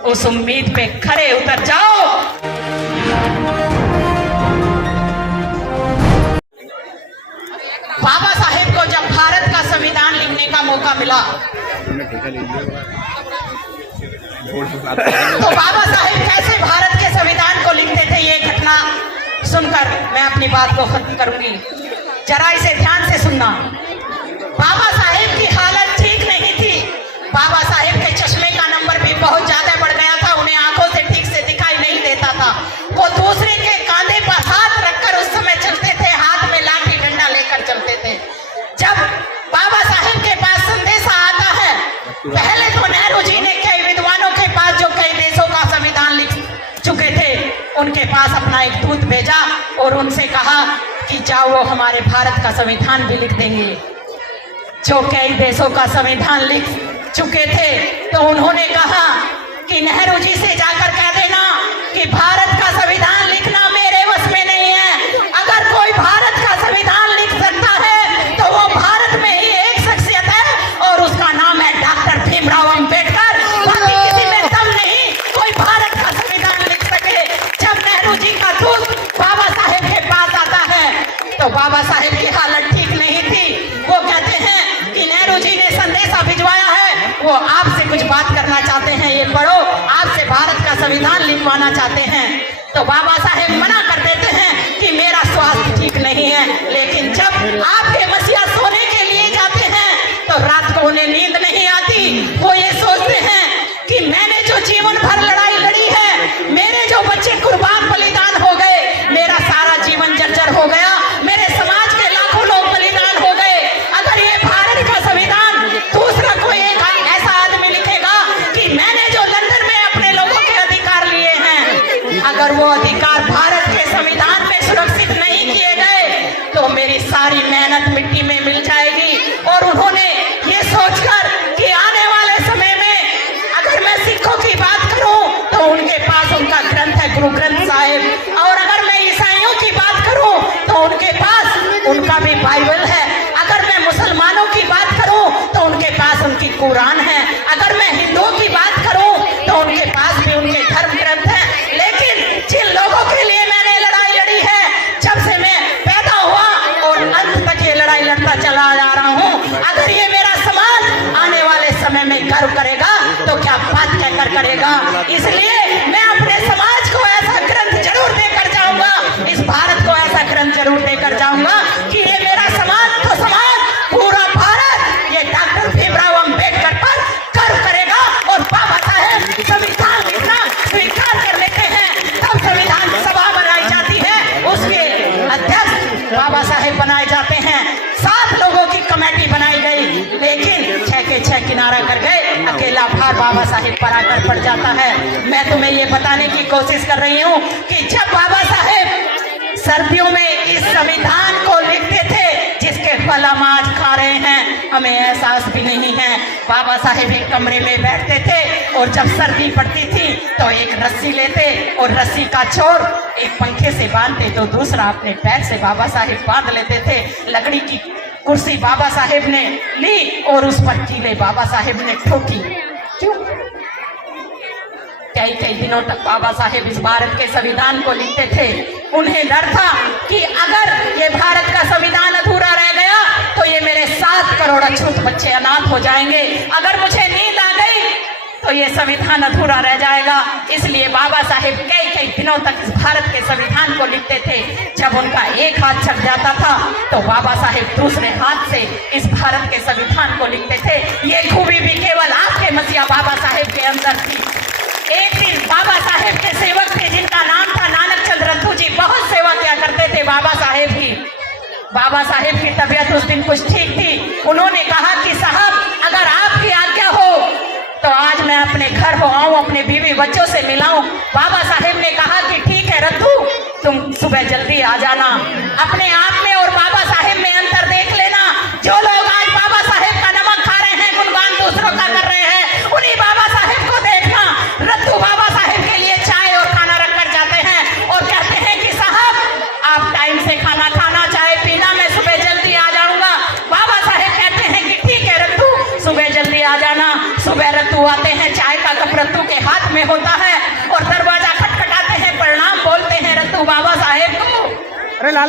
उस उम्मीद पे खरे उतर जाओ। बाबा साहेब को जब भारत का संविधान लिखने का मौका मिला तो बाबा साहेब कैसे भारत के संविधान को लिखते थे, ये घटना सुनकर मैं अपनी बात को खत्म करूंगी। जरा इसे ध्यान से सुनना। बाबा साहेब की हालत ठीक नहीं थी। बाबा साहेब के चश्मे का नंबर भी बहुत ज्यादा बढ़ गया था। उन्हें आंखों से ठीक से दिखाई नहीं देता था। वो दूसरे के कांधे पर हाथ रखकर उस समय चलते थे, हाथ में लाठी डंडा लेकर चलते थे। जब बाबा साहेब के पास संदेशा आता है, पहले तो नेहरू जी ने कई विद्वानों के पास जो कई देशों का संविधान लिख चुके थे, उनके पास अपना एक दूत भेजा और उनसे कहा कि जाओ वो हमारे भारत का संविधान भी लिख देंगे। जो कई देशों का संविधान लिख चुके थे तो उन्होंने कहा कि नेहरू जी से जाकर कह देना कि भारत का संविधान लिखना मेरे वश में नहीं है। अगर कोई भारत का संविधान लिख सकता है तो वो भारत में ही एक शख्सियत है और उसका नाम है डॉक्टर भीमराव अंबेडकर। बाकी किसी में दम नहीं कोई भारत का संविधान लिख सके। जब नेहरू जी का दूत बाबा साहेब के पास आता है तो बाबा साहेब की हालत ठीक नहीं थी। वो कहते हैं कि नेहरू जी ने संदेशा भिजवाया है, वो आपसे कुछ बात करना चाहते हैं, ये पढ़ो, आपसे भारत का संविधान लिखवाना चाहते हैं। तो बाबा साहेब मना कर देते हैं कि मेरा स्वास्थ्य ठीक नहीं है। लेकिन जब आपके मसीहा सोने के लिए जाते हैं तो रात को उन्हें नींद नहीं आती। वो ये सोचते हैं कि मैंने जो जीवन भर लड़ाई लड़ी है, मेरे जो बच्चे कुर्बान बलिदान हो गए, मेरा सारा जीवन जर्जर हो गया, मेरे समाज के लाखों लोग बलिदान हो गए। अगर ये भारत का संविधान दूसरा कोई एक ऐसा आदमी लिखेगा कि मैंने जो लंदन में अपने लोगों के अधिकार लिए हैं, अगर वो अधिकार भारत के संविधान में सुरक्षित नहीं किए गए तो मेरी सारी मेहनत मिट्टी में मिल जाएगी। और उन्होंने ये सोचकर कि आने वाले समय में अगर मैं सिखों की बात करूं तो उनके पास उनका ग्रंथ है गुरु ग्रंथ साहिब, और अगर मैं ईसाइयों की बात करूं तो उनके पास उनका भी बाइबल है, अगर मैं मुसलमानों की बात करूं तो उनके पास उनकी कुरान है, अगर मैं हिंदुओं की बात करूं तो उनके पास भी उनके धर्म ग्रंथ है। लेकिन जिन लोगों के लिए मैंने लड़ाई लड़ी है जब से मैं पैदा हुआ और अंत तक ये लड़ाई लड़ता चला जा रहा हूं, अगर ये मेरा समाज आने वाले समय में गर्व करेगा तो क्या बात कहकर करेगा। इसलिए मैं अपने समाज को ऐसा ग्रंथ जरूर देकर जाऊंगा, इस भारत को ऐसा ग्रंथ जरूर देकर जाऊंगा कि ये मेरा समाज तो समाज पूरा भारत ये डॉक्टर भीमराव अंबेडकर पर गर्व करेगा। और बाबा साहेब संविधान लिखना स्वीकार कर लेते हैं, तब संविधान सभा बनाई जाती है, उसके अध्यक्ष बाबा साहेब बनाए जाते हैं। 7 लोगों की कमेटी बनाई गई, लेकिन 6 के 6 किनारा कर गए, अकेला भार बाबा साहेब पर आकर पड़ जाता है। मैं तुम्हें ये बताने की कोशिश कर रही हूँ कि जब बाबा साहेब सर्दियों में इस संविधान को लिखते थे जिसके फल हम आज खा रहे हैं, हमें एहसास भी नहीं है। बाबा साहेब एक कमरे में बैठते थे और जब सर्दी पड़ती थी तो एक रस्सी लेते और रस्सी का छोर एक पंखे से बांधते तो दूसरा अपने पैर से बाबा साहेब बांध लेते थे। लकड़ी की कुर्सी बाबा साहेब ने ली और उस पर कीले बाबा साहेब ने ठोकी। क्यों? कई कई दिनों तक बाबा साहेब इस भारत के संविधान को लिखते थे। उन्हें डर था कि अगर ये भारत का संविधान अधूरा रह गया तो ये मेरे 7 करोड़ अछूत बच्चे अनाथ हो जाएंगे। अगर मुझे नींद आ गई तो ये संविधान अधूरा रह जाएगा। इसलिए बाबा साहेब कई कई दिनों तक इस भारत के संविधान को लिखते थे। जब उनका एक हाथ छक जाता था तो बाबा साहेब दूसरे हाथ से इस भारत के संविधान को लिखते थे। ये खूबी भी केवल आपके मसीहा बाबा साहेब के अंदर थी। एक दिन बाबा साहेब के सेवक थे जिनका नाम था नानक चंद रत्तू जी, बहुत सेवा किया करते थे बाबा साहेब की। बाबा साहेब की तबीयत उस दिन कुछ ठीक थी। उन्होंने कहा कि साहब अगर आपकी आज्ञा हो तो आज मैं अपने घर हो आऊं, अपने बीवी बच्चों से मिलाऊं। बाबा साहेब ने कहा कि ठीक है रत्तू, तुम सुबह जल्दी आ जाना। अपने आप में और बाबा साहेब में अंतर देख लेना। जो लोग आज बाबा साहेब का नमक खा रहे हैं, गुणगान दूसरों का कर रहे हैं, उन्हीं बाबा साहेब को देखना। रत्तू बाबा साहेब के लिए चाय और खाना रख कर जाते हैं और कहते हैं कि साहब आप टाइम से खाना खाना, चाय पीना, मैं सुबह जल्दी आ जाऊंगा। बाबा साहेब कहते हैं कि ठीक है रत्तू, सुबह जल्दी आ जाना। सुबह रत्तू आते हैं, चाय का कप रत्तू के हाथ में हो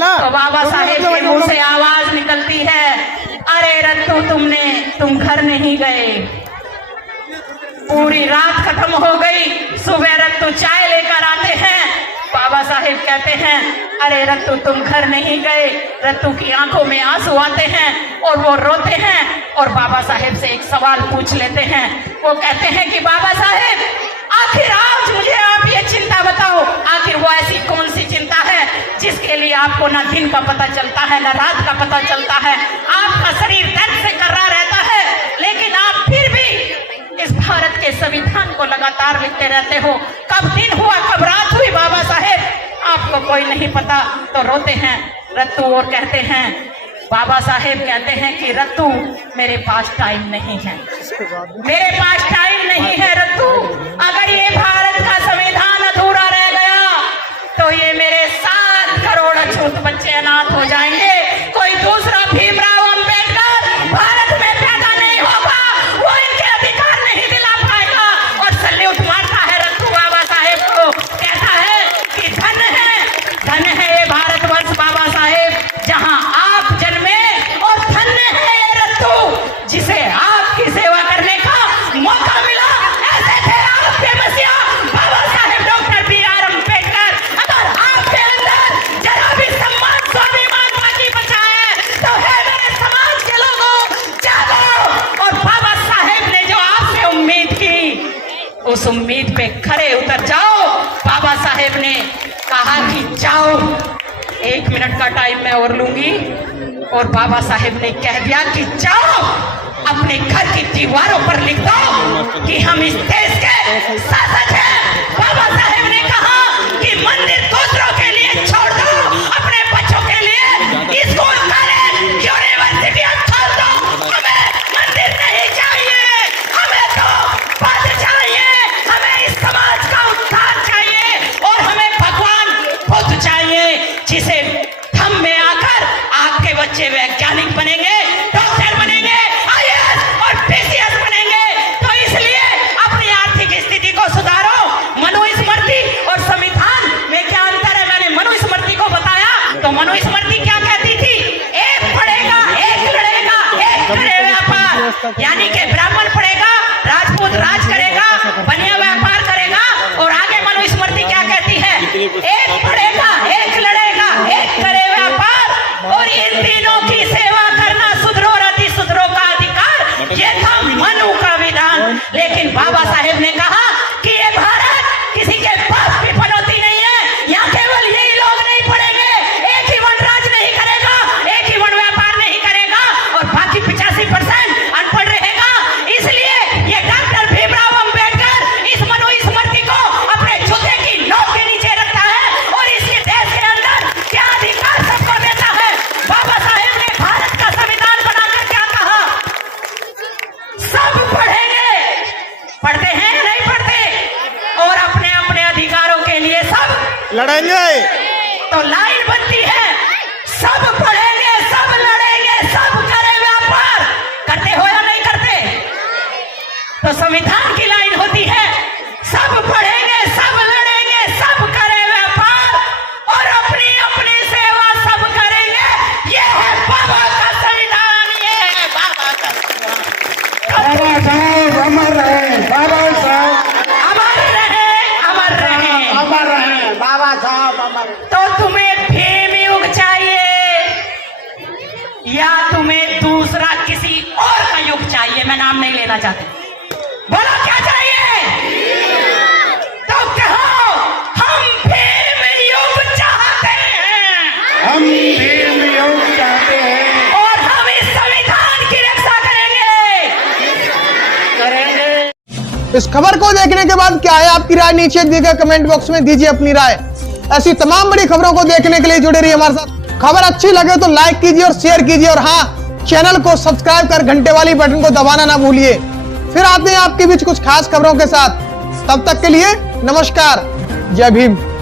ना। तो बाबा साहेब के मुंह से आवाज निकलती है, अरे रत्तू तुम घर नहीं गए। पूरी रात खत्म हो गई, सुबह रत्तू चाय लेकर आते हैं। बाबा साहेब कहते हैं, अरे रत्तू तुम घर नहीं गए। रत्तू की आंखों में आंसू आते हैं और वो रोते हैं और बाबा साहेब से एक सवाल पूछ लेते हैं। वो कहते हैं कि बाबा साहेब, आखिर आज मुझे आप ये चिंता बताओ, आखिर वो ऐसी कौन सी चिंता है जिसके लिए आपको ना दिन का पता चलता है ना रात का पता चलता है। आपका शरीर दर्द से कर्रा रहता है, लेकिन आप फिर भी इस भारत के संविधान को लगातार लिखते रहते हो। कब दिन हुआ कब रात हुई बाबा साहेब, आपको कोई नहीं पता। तो रोते हैं रत्तू और कहते हैं, बाबा साहेब कहते हैं कि रत्तू मेरे पास टाइम नहीं है, मेरे पास टाइम नहीं है रत्तू। अगर ये भारत का संविधान अधूरा रह गया तो ये मेरे 7 करोड़ अछूत बच्चे अनाथ हो जाएंगे। कोई दूसरा भीमराव अंबेडकर भारत में पैदा नहीं होगा, वो इनके अधिकार नहीं दिला पाएगा। और सल्यूट मारता है रत्तू बाबा साहेब को, कहता है कि धन है ये भारतवर्ष बाबा साहेब, जहां आप जन्मे, और धन्य है ये रत्तू जिसे आपकी सेवा करने का मौका मिला। ऐसे थे आपके मसीहा बाबा साहेब डॉक्टर B.R. अम्बेडकर। अगर आपके अंदर जरा भी सम्मान स्वाभिमान बाकी बचा है तो है मेरे समाज के लोगों, जागो। और बाबा साहेब ने जो आपसे उम्मीद की, उस उम्मीद पे खरे उतर जाओ। बाबा साहेब ने कहा कि जाओ, 1 मिनट का टाइम मैं और लूंगी। और बाबा साहेब ने कह दिया कि जाओ, अपने घर की दीवारों पर लिख दो कि हम इस देश के शासक हैं। बाबा साहेब ने कहा कि मंदिर दूसरों के लिए छोड़ दो, अपने बच्चों के लिए स्कूल कॉलेज यूनिवर्सिटी खोल दो। हमें मंदिर नहीं चाहिए, हमें तो पद चाहिए, हमें इस समाज का उद्धार चाहिए और हमें भगवान बुद्ध चाहिए, जिसे हम में आकर आपके बच्चे वैज्ञानिक बनेंगे, डॉक्टर बनेंगे, IAS और PCS बनेंगे। तो इसलिए अपनी आर्थिक स्थिति को सुधारो। मनुस्मृति और संविधान में क्या अंतर है, मैंने मनुस्मृति को बताया। तो मनुस्मृति क्या कहती थी, एक पढ़ेगा एक लड़ेगा एक करे व्यापार, यानी कि ब्राह्मण पढ़ेगा, राजपूत राज करेगा, बनिया व्यापार करेगा। और आगे मनुस्मृति क्या कहती है, एक पढ़ेगा एक लड़ेगा एक करे व्यापार, और इन तीनों की सेवा करना सुधरो और अति सुधरो का अधिकार। ये था मनु का विधान। लेकिन बाबा साहेब ने कहा कि ये भारत किसी के पास भी पनौती नहीं है, यहाँ केवल यही लोग नहीं पढ़ेंगे, एक ही वन राज नहीं करेगा, एक ही वन व्यापार नहीं करेगा और बाकी 85% अनपढ़ रहेगा। इसलिए ये डॉक्टर भीमराव अंबेडकर इस मनुस्मृति को अपने जूते की नोक के नीचे रखता है और इसके देश के अंदर क्या अधिकार सबको देता है। बाबा साहेब ने भारत का संविधान बनाकर क्या कहा, सब पढ़ेंगे, पढ़ते हैं नहीं पढ़ते, और अपने अपने अधिकारों के लिए सब लड़ेंगे। तो लाइन बनती है, सब पढ़ेंगे सब लड़ेंगे सब करें व्यापार। करते हो या नहीं करते? तो संविधान की लाइन होती है, सब पढ़ेंगे सब लड़ेंगे सब करें व्यापार और अपनी अपनी सेवा सब करेंगे। ये है बाबा का संविधान, ये है बाबा का संविधान। बाबा साहब अमर रहे, बाबा साहब अमर रहे, अमर रहे, अमर रहे, बाबा साहब अमर। तो तुम्हें भीम युग चाहिए या तुम्हें दूसरा किसी और का युग चाहिए? मैं नाम नहीं लेना चाहती, बोलो क्या चाहिए? तो कहो हम भीम युग चाहते हैं, हम भीम युग चाहते हैं और हम इस संविधान की रक्षा करेंगे। इस खबर को देखने के बाद क्या है आपकी राय, नीचे दिए गए कमेंट बॉक्स में दीजिए अपनी राय। ऐसी तमाम बड़ी खबरों को देखने के लिए जुड़े रहिए हमारे साथ। खबर अच्छी लगे तो लाइक कीजिए और शेयर कीजिए, और हाँ, चैनल को सब्सक्राइब कर घंटे वाली बटन को दबाना ना भूलिए। फिर आते हैं आपके बीच कुछ खास खबरों के साथ, तब तक के लिए नमस्कार, जय भीम।